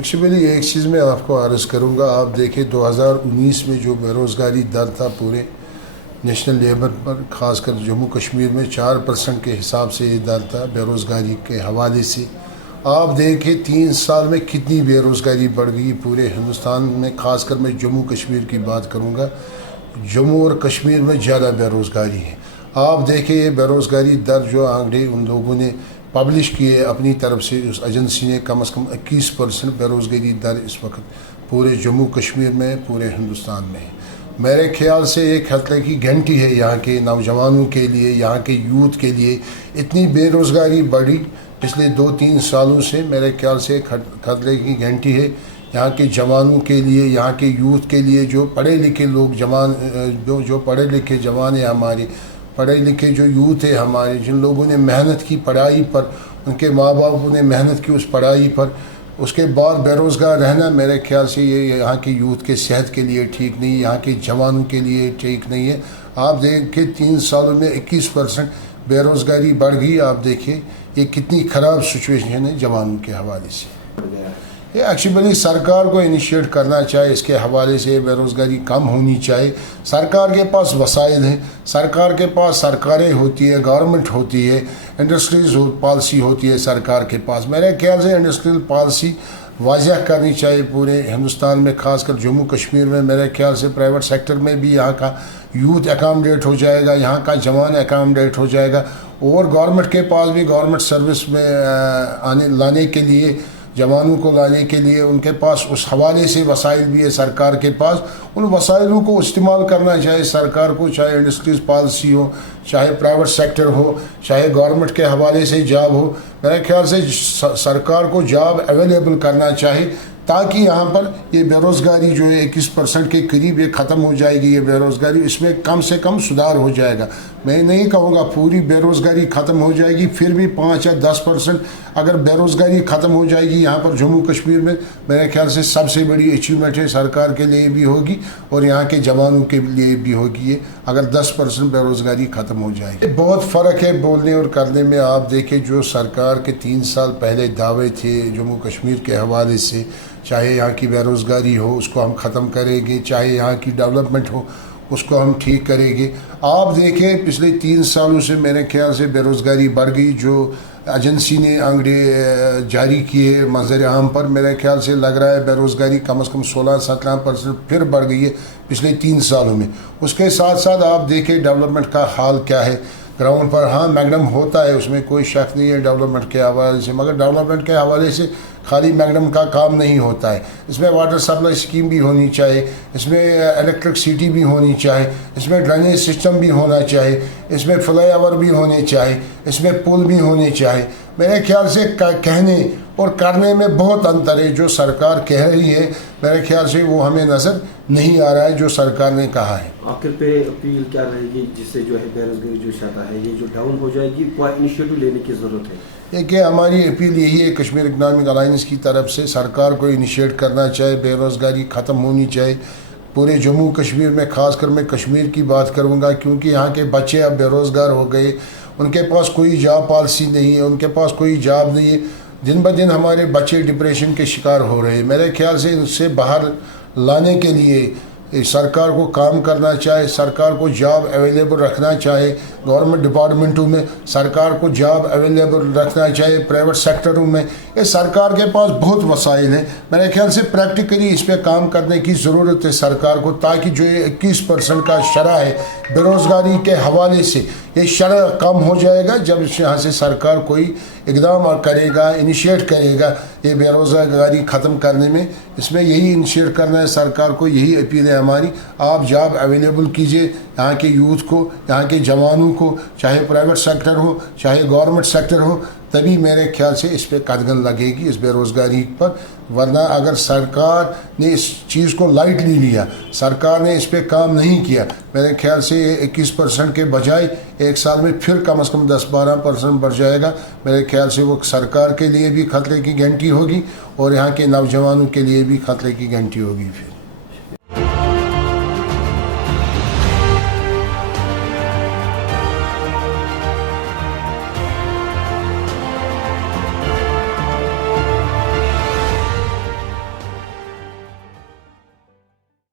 Actually ایک چیز میں آپ کو عرض کروں گا. آپ دیکھیں 2019 میں جو بے روزگاری در تھا پورے نیشنل لیبر پر، خاص کر جموں کشمیر میں 4% کے حساب سے یہ در تھا بے روزگاری کے حوالے سے. آپ دیکھیں 3 سال میں کتنی بے روزگاری بڑھ گئی پورے ہندوستان میں. خاص کر میں جموں کشمیر کی بات کروں گا. جموں اور کشمیر میں زیادہ بے روزگاری ہے. آپ دیکھیں یہ بے روزگاری در جو آنکڑے ان لوگوں نے پبلش کیے اپنی طرف سے، اس ایجنسی نے، کم از کم 21% بے روزگاری در اس وقت پورے جموں کشمیر میں، پورے ہندوستان میں ہے. میرے خیال سے ایک خطرے کی گھنٹی ہے یہاں کے نوجوانوں کے لیے، یہاں کے یوتھ کے لیے. اتنی بے روزگاری بڑھی پچھلے 2-3 سالوں سے. میرے خیال سے ایک خطرے کی گھنٹی ہے یہاں کے جوانوں کے لیے، یہاں کے یوتھ کے لیے. جو پڑھے لکھے لوگ جو پڑھے لکھے جوان ہیں ہمارے، پڑھے لکھے جو یوتھ ہے ہمارے، جن لوگوں نے محنت کی پڑھائی پر، ان کے ماں باپوں نے محنت کی اس پڑھائی پر، اس کے بعد بے روزگار رہنا میرے خیال سے یہ یہاں کی یوتھ کے صحت کے لیے ٹھیک نہیں، یہاں کے جوانوں کے لیے ٹھیک نہیں ہے. آپ دیکھیں 3 سالوں میں 21% بے روزگاری بڑھ گئی. آپ دیکھیں یہ کتنی خراب سچویشن ہے جوانوں کے حوالے سے. یہ ایکچولی سرکار کو انیشیٹ کرنا چاہے، اس کے حوالے سے بے روزگاری کم ہونی چاہیے. سرکار کے پاس وسائل ہیں، سرکار کے پاس سرکاریں ہوتی ہے، گورنمنٹ ہوتی ہے، انڈسٹریز پالیسی ہوتی ہے سرکار کے پاس. میرے خیال سے انڈسٹریل پالیسی واضح کرنی چاہیے پورے ہندوستان میں، خاص کر جموں کشمیر میں. میرے خیال سے پرائیویٹ سیکٹر میں بھی یہاں کا یوتھ اکاموڈیٹ ہو جائے گا، یہاں کا جوان اکاموڈیٹ ہو جائے گا. اور گورنمنٹ کے پاس بھی گورنمنٹ سروس میں لانے کے لیے، جوانوں کو لانے کے لیے ان کے پاس اس حوالے سے وسائل بھی ہے سرکار کے پاس. ان وسائلوں کو استعمال کرنا چاہیے سرکار کو، چاہے انڈسٹریز پالیسی ہو، چاہے پرائیویٹ سیکٹر ہو، چاہے گورنمنٹ کے حوالے سے جاب ہو. میرے خیال سے سرکار کو جاب اویلیبل کرنا چاہیے تاکہ یہاں پر یہ بے روزگاری جو ہے 21% کے قریب یہ ختم ہو جائے گی. یہ بے روزگاری اس میں کم سے کم سدھار ہو جائے گا. میں نہیں کہوں گا پوری بے روزگاری ختم ہو جائے گی، پھر بھی 5 یا 10% اگر بے روزگاری ختم ہو جائے گی یہاں پر جموں کشمیر میں، میرے خیال سے سب سے بڑی اچیومنٹ ہے سرکار کے لیے بھی ہوگی اور یہاں کے جوانوں کے لیے بھی ہوگی. یہ اگر 10% بے روزگاری ختم ہو جائے گی. بہت فرق ہے بولنے اور کرنے میں. آپ دیکھیں جو سرکار کے 3 سال پہلے دعوے تھے جموں کشمیر کے حوالے سے، چاہے یہاں کی بے روزگاری ہو اس کو ہم ختم کریں گے، چاہے یہاں کی ڈیولپمنٹ ہو اس کو ہم ٹھیک کریں گے. آپ دیکھیں پچھلے 3 سالوں سے میرے خیال سے بے روزگاری بڑھ گئی. جو ایجنسی نے آنکڑے جاری کیے منظر عام پر، میرے خیال سے لگ رہا ہے بے روزگاری کم از کم 16-17% پھر بڑھ گئی ہے پچھلے 3 سالوں میں. اس کے ساتھ ساتھ آپ دیکھیں ڈیولپمنٹ کا حال کیا ہے گراؤنڈ پر. ہاں میگڈم ہوتا ہے، اس میں کوئی شک نہیں ہے ڈیولپمنٹ کے حوالے سے، مگر ڈیولپمنٹ کے حوالے سے خالی میگڈم کا کام نہیں ہوتا ہے. اس میں واٹر سپلائی اسکیم بھی ہونی چاہیے، اس میں الیکٹرکسٹی بھی ہونی چاہیے، اس میں ڈرینیج سسٹم بھی ہونا چاہیے، اس میں فلائی اوور بھی ہونے چاہیے، اس میں پل بھی ہونے چاہیے. میرے خیال سے کہنے اور کرنے میں بہت انتر ہے. جو سرکار کہہ رہی ہے میرے خیال سے وہ ہمیں نظر نہیں آ رہا ہے جو سرکار نے کہا ہے. آخر پہ اپیل کیا رہے گی جس سے جو ہے بے روزگاری جو شرح ہے یہ جو ڈاؤن ہو جائے گی؟ کوئی انیشیٹو لینے کی ضرورت ہے؟ کہ ہماری اپیل یہی ہے کشمیر اکنامک الائنس کی طرف سے، سرکار کو انیشیٹ کرنا چاہے، بے روزگاری ختم ہونی چاہیے پورے جموں کشمیر میں. خاص کر میں کشمیر کی بات کروں گا کیونکہ یہاں کے بچے اب بے روزگار ہو گئے. ان کے پاس کوئی جاب پالیسی نہیں ہے، ان کے پاس کوئی جاب نہیں ہے. دن بہ دن ہمارے بچے ڈپریشن کے شکار ہو رہے ہیں. میرے خیال سے ان سے باہر لانے کے لیے سرکار کو کام کرنا چاہے، سرکار کو جاب اویلیبل رکھنا چاہے. گورنمنٹ ڈپارٹمنٹوں میں سرکار کو جاب اویلیبل رکھنا چاہیے، پرائیویٹ سیکٹروں میں. یہ سرکار کے پاس بہت وسائل ہیں. میرے خیال سے پریکٹیکلی اس پہ کام کرنے کی ضرورت ہے سرکار کو تاکہ جو یہ 21% کا شرح ہے بے روزگاری کے حوالے سے، یہ شرح کم ہو جائے گا جب یہاں سے سرکار کوئی اقدام کرے گا، انیشیٹ کرے گا یہ بے روزگاری ختم کرنے میں. اس میں یہی انیشیٹ کرنا ہے سرکار کو، یہی اپیل ہے ہماری. آپ جاب اویلیبل کیجئے یہاں کے یوتھ کو، یہاں کے جوانوں کو، چاہے پرائیویٹ سیکٹر ہو چاہے گورنمنٹ سیکٹر ہو. تبھی میرے خیال سے اس پہ قدغن لگے گی اس بے روزگاری پر. ورنہ اگر سرکار نے اس چیز کو لائٹلی لیا، سرکار نے اس پہ کام نہیں کیا، میرے خیال سے 21% کے بجائے 1 سال میں پھر کم از کم 10-12% بڑھ جائے گا. میرے خیال سے وہ سرکار کے لیے بھی خطرے کی گھنٹی ہوگی اور یہاں کے نوجوانوں کے لیے بھی خطرے کی گھنٹی ہوگی. پھر